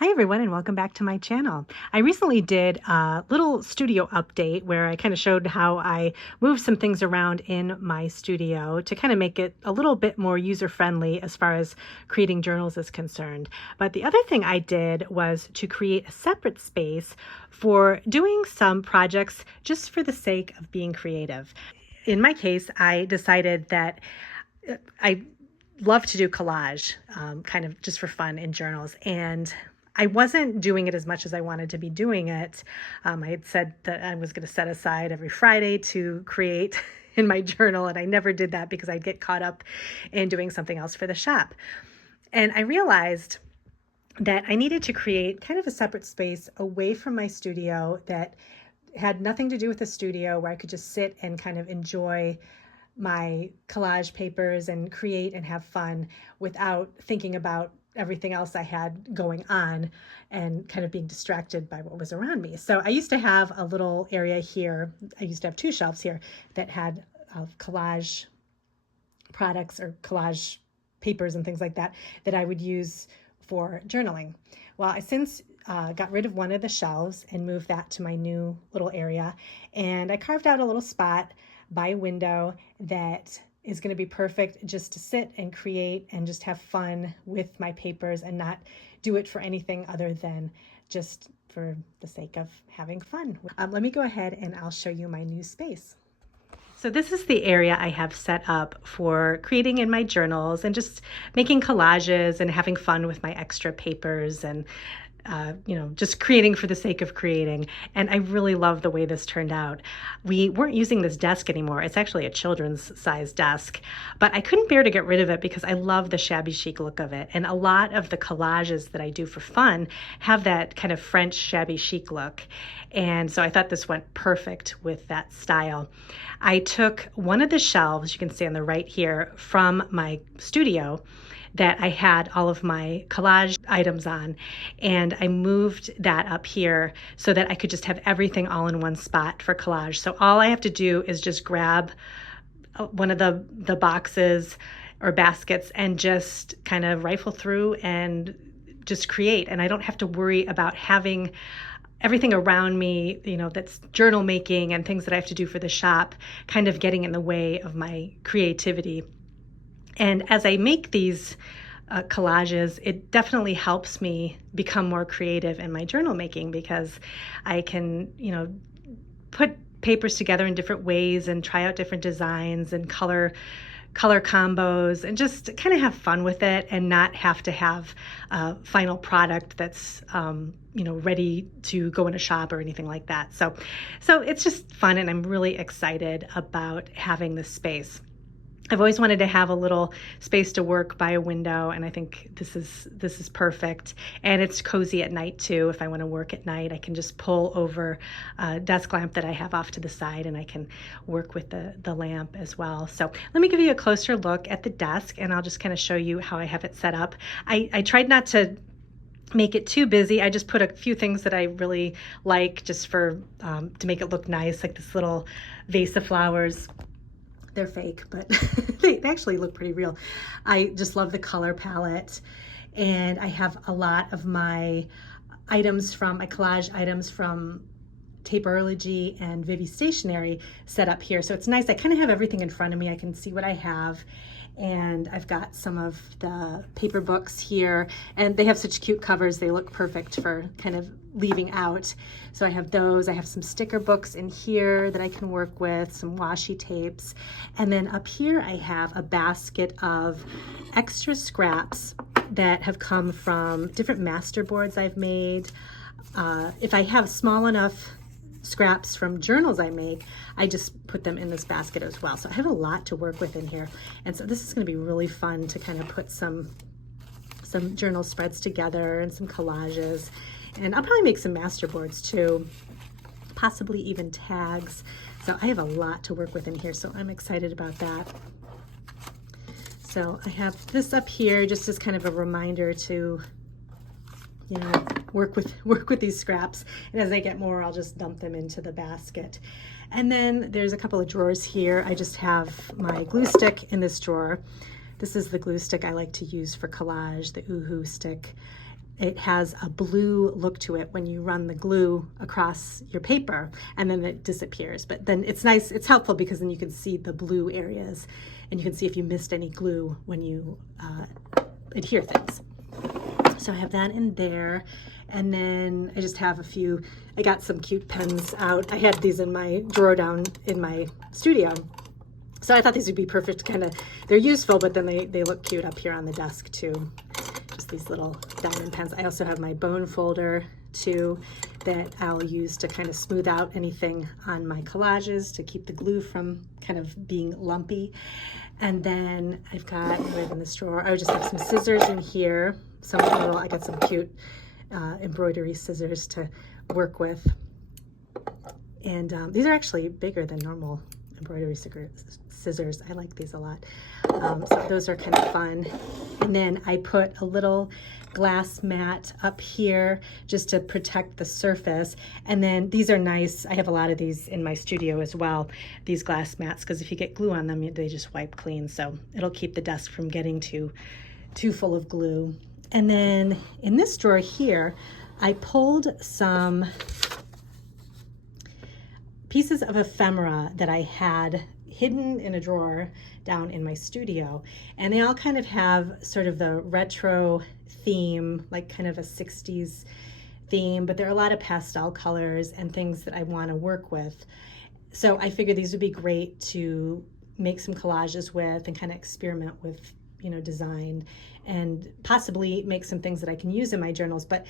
Hi everyone and welcome back to my channel. I recently did a little studio update where I kind of showed how I moved some things around in my studio to kind of make it a little bit more user-friendly as far as creating journals is concerned. But the other thing I did was to create a separate space for doing some projects just for the sake of being creative. In my case, I decided that I love to do collage, kind of just for fun in journals, and I wasn't doing it as much as I wanted to be doing it. I had said that I was going to set aside every Friday to create in my journal, and I never did that because I'd get caught up in doing something else for the shop. And I realized that I needed to create kind of a separate space away from my studio that had nothing to do with the studio, where I could just sit and kind of enjoy my collage papers and create and have fun without thinking about everything else I had going on and kind of being distracted by what was around me. So I used to have a little area here. I used to have two shelves here that had collage products or collage papers and things like that that I would use for journaling. Well, I since got rid of one of the shelves and moved that to my new little area. And I carved out a little spot by a window that is going to be perfect just to sit and create and just have fun with my papers and not do it for anything other than just for the sake of having fun. Let me go ahead and I'll show you my new space. So this is the area I have set up for creating in my journals and just making collages and having fun with my extra papers and just creating for the sake of creating. And I really love the way this turned out. We weren't using this desk anymore. It's actually a children's size desk, but I couldn't bear to get rid of it because I love the shabby chic look of it. And a lot of the collages that I do for fun have that kind of French shabby chic look. And so I thought this went perfect with that style. I took one of the shelves, you can see on the right here, from my studio that I had all of my collage items on, and I moved that up here so that I could just have everything all in one spot for collage. So all I have to do is just grab one of the boxes or baskets and just kind of rifle through and just create. And I don't have to worry about having everything around me, that's journal making and things that I have to do for the shop kind of getting in the way of my creativity. And as I make these collages, it definitely helps me become more creative in my journal making because I can, put papers together in different ways and try out different designs and color combos and just kind of have fun with it and not have to have a final product that's, ready to go in a shop or anything like that. So it's just fun, and I'm really excited about having this space. I've always wanted to have a little space to work by a window, and I think this is perfect. And it's cozy at night too. If I want to work at night, I can just pull over a desk lamp that I have off to the side, and I can work with the lamp as well. So let me give you a closer look at the desk, and I'll just kind of show you how I have it set up. I tried not to make it too busy. I just put a few things that I really like just for to make it look nice, like this little vase of flowers. They're fake, but they actually look pretty real. I just love the color palette, and I have a lot of my items from my collage items from Taperlogy and ViviStationery set up here. So it's nice. I kind of have everything in front of me. I can see what I have. And I've got some of the paper books here, and they have such cute covers. They look perfect for kind of leaving out. So I have those. I have some sticker books in here that I can work with, some washi tapes. And then up here I have a basket of extra scraps that have come from different master boards I've made. If I have small enough scraps from journals I make, I just put them in this basket as well. So I have a lot to work with in here. And so this is going to be really fun to kind of put some journal spreads together and some collages. And I'll probably make some master boards too, possibly even tags. So I have a lot to work with in here, so I'm excited about that. So I have this up here just as kind of a reminder to work with these scraps, and as I get more, I'll just dump them into the basket. And then there's a couple of drawers here. I just have my glue stick in this drawer. This is the glue stick I like to use for collage, the Oohoo stick. it has a blue look to it when you run the glue across your paper, and then it disappears. But then it's nice, it's helpful because then you can see the blue areas and you can see if you missed any glue when you adhere things. So I have that in there. And then I just have a few, I got some cute pens out. I had these in my drawer down in my studio. So I thought these would be perfect, kind of, they're useful, but then they look cute up here on the desk too. Just these little diamond pens. I also have my bone folder too that I'll use to kind of smooth out anything on my collages to keep the glue from kind of being lumpy. And then I've got, right in this drawer, I would just have some scissors in here. I got some cute embroidery scissors to work with. And these are actually bigger than normal embroidery scissors. I like these a lot. So those are kind of fun. And then I put a little glass mat up here just to protect the surface. And then these are nice. I have a lot of these in my studio as well, these glass mats, because if you get glue on them, they just wipe clean. So it'll keep the desk from getting too full of glue. And then in this drawer here, I pulled some pieces of ephemera that I had hidden in a drawer down in my studio. And they all kind of have sort of the retro theme, like kind of a 60s theme, but there are a lot of pastel colors and things that I want to work with. So I figured these would be great to make some collages with and kind of experiment with, you know, design and possibly make some things that I can use in my journals, but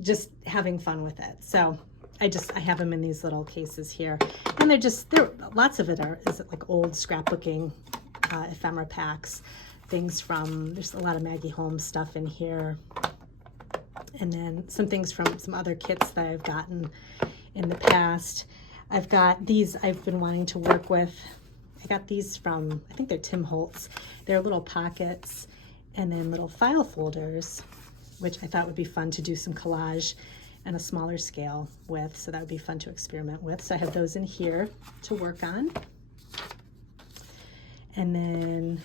just having fun with it. So I have them in these little cases here, and they're lots of it is like old scrapbooking ephemera packs, things from, there's a lot of Maggie Holmes stuff in here, and then some things from some other kits that I've gotten in the past. I've got these I've been wanting to work with. I got these from, I think they're Tim Holtz. They're little pockets and then little file folders, which I thought would be fun to do some collage and a smaller scale with, so that would be fun to experiment with. So I have those in here to work on. And then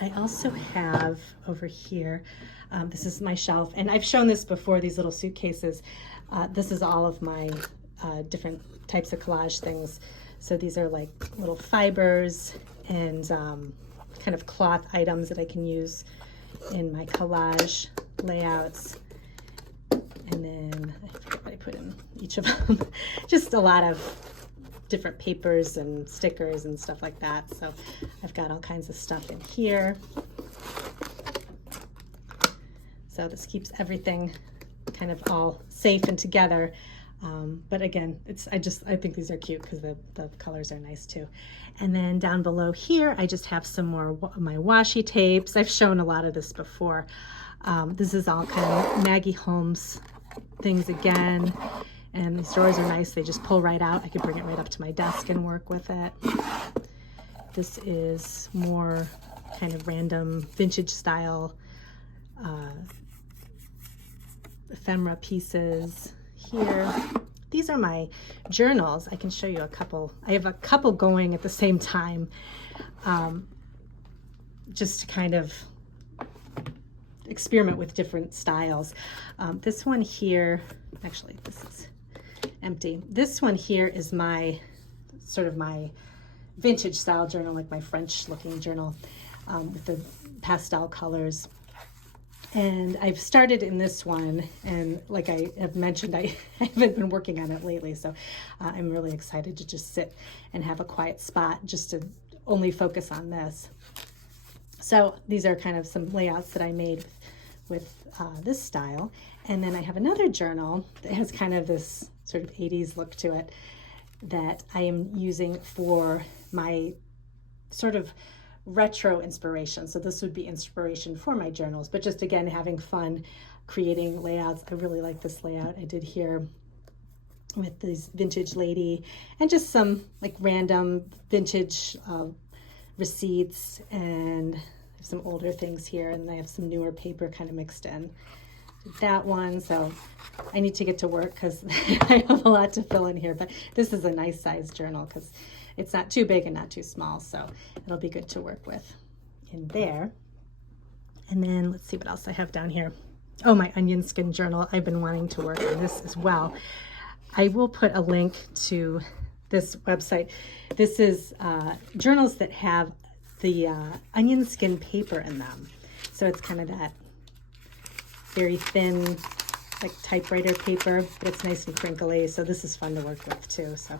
I also have over here, this is my shelf, and I've shown this before, these little suitcases. This is all of my different types of collage things. So these are like little fibers and kind of cloth items that I can use in my collage layouts. And then I forget what I put in each of them. Just a lot of different papers and stickers and stuff like that. So I've got all kinds of stuff in here. So this keeps everything kind of all safe and together. But again, I think these are cute because the colors are nice too. And then down below here, I just have some more of my washi tapes. I've shown a lot of this before. This is all kind of Maggie Holmes things again. And these drawers are nice. They just pull right out. I could bring it right up to my desk and work with it. This is more kind of random vintage style ephemera pieces here. These are my journals. I can show you a couple. I have a couple going at the same time, just to kind of experiment with different styles. This one here, actually this is empty. This one here is my sort of my vintage style journal, like my French looking journal with the pastel colors. And I've started in this one, and like I have mentioned, I haven't been working on it lately, so I'm really excited to just sit and have a quiet spot just to only focus on this. So these are kind of some layouts that I made with this style. And then I have another journal that has kind of this sort of 80s look to it that I am using for my sort of retro inspiration. So this would be inspiration for my journals, but just again, having fun creating layouts. I really like this layout I did here with this vintage lady and just some like random vintage receipts, and some older things here, and I have some newer paper kind of mixed in. That one, so I need to get to work because I have a lot to fill in here, but this is a nice size journal because it's not too big and not too small, so it'll be good to work with in there. And then let's see what else I have down here. Oh, my onion skin journal. I've been wanting to work on this as well. I will put a link to this website. This is journals that have the onion skin paper in them. So it's kind of that very thin, like typewriter paper, but it's nice and crinkly. So this is fun to work with too. So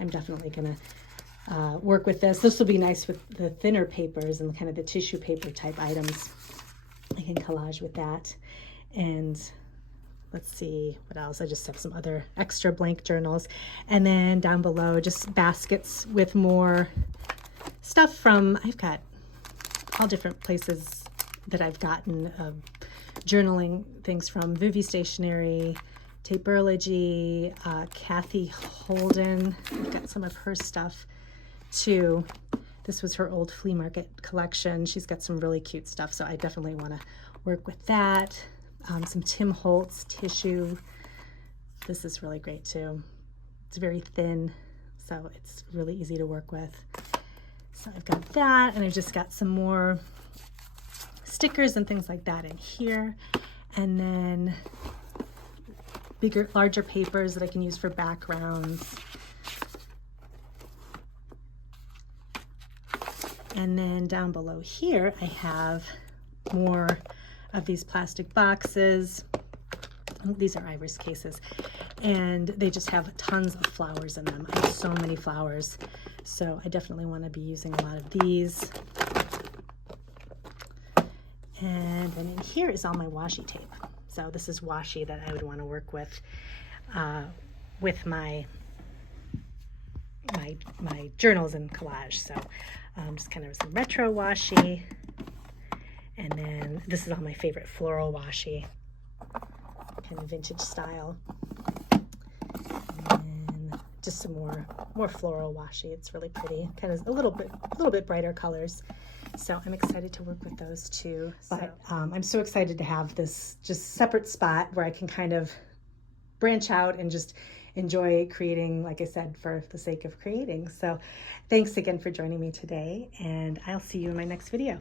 I'm definitely gonna work with this. This will be nice with the thinner papers and kind of the tissue paper type items. I can collage with that. And let's see what else. I just have some other extra blank journals. And then down below, just baskets with more stuff from, I've got all different places that I've gotten journaling things from. ViviStationery, Taperlogy, Kathy Holden. I've got some of her stuff too. This was her old flea market collection. She's got some really cute stuff, so I definitely want to work with that. Some Tim Holtz tissue. This is really great too. It's very thin, so it's really easy to work with. So I've got that, and I've just got some more stickers and things like that in here. And then larger papers that I can use for backgrounds. And then down below here, I have more of these plastic boxes. These are iris cases, and they just have tons of flowers in them. I have so many flowers, so I definitely want to be using a lot of these. And then in here is all my washi tape. So this is washi that I would want to work with my journals and collage. So just kind of some retro washi. And then this is all my favorite floral washi, kind of vintage style. And then just some more floral washi. It's really pretty, kind of a little bit brighter colors. So I'm excited to work with those too. But I'm so excited to have this just separate spot where I can kind of branch out and just enjoy creating, like I said, for the sake of creating. So thanks again for joining me today, and I'll see you in my next video.